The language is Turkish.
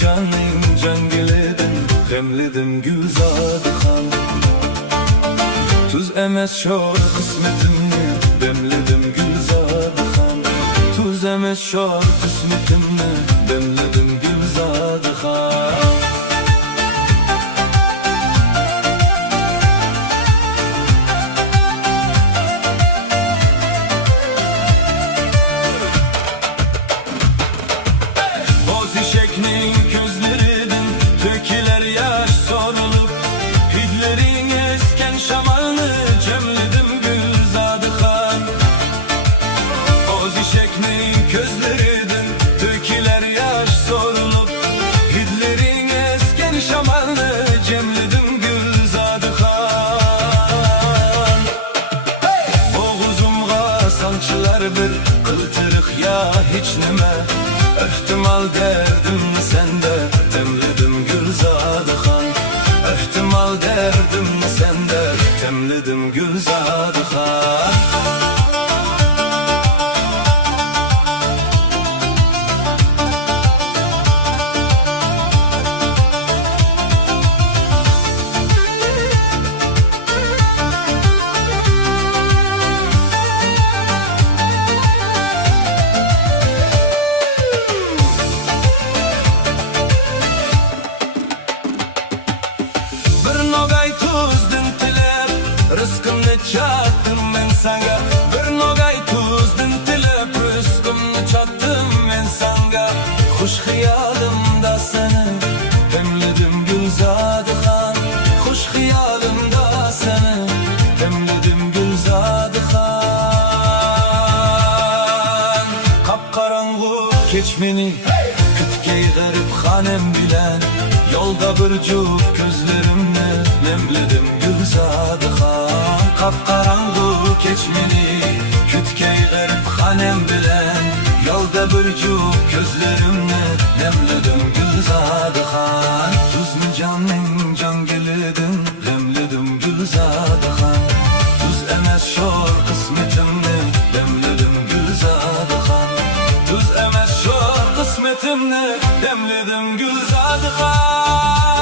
canım can geledim, gemledim Gülzade xan. Tuz emes şor kısmetimni, demledim Gülzade xan. Tuz emes şor kısmetimni, demledim Gülzade xan. Şeknin közlerinin tökiler yaş sorulup, hidlerin esken şamalını cemledim Gülzade xan. Ozi şeknin közlerinin tökiler yaş sorulup, hidlerin esken şamalını cemledim Gülzade xan. Oğuzumğa sançılar bir kıltırık ya hiç neme, ihtimal derdim sende, temledim Gülzade xan. İhtimal derdim sende, temledim Gülzade xan. Rızkımni çattım ben sana, bir nogay tuzdun tilep, rızkımni çattım ben sana. Hoş hıyalımda seni, demledim Gülzade xan. Hoş hıyalımda seni, demledim Gülzade xan. Kapkaranlık keçmeni, kütkey garip hanem bilen, yolda bir cuk gözlerimle nemledim Gülzade xan. Kapkaranlık keçmeni, kütkey garip hanem bilen, yolda bir cuk gözlerimle nemledim Gülzade xan. Tuzmu canın can geledim, demledim Gülzade xan. Tuz emes şor kısmetimni, demledim Gülzade xan. Tuz emes şor kısmetimni, demledim Gülzade xan.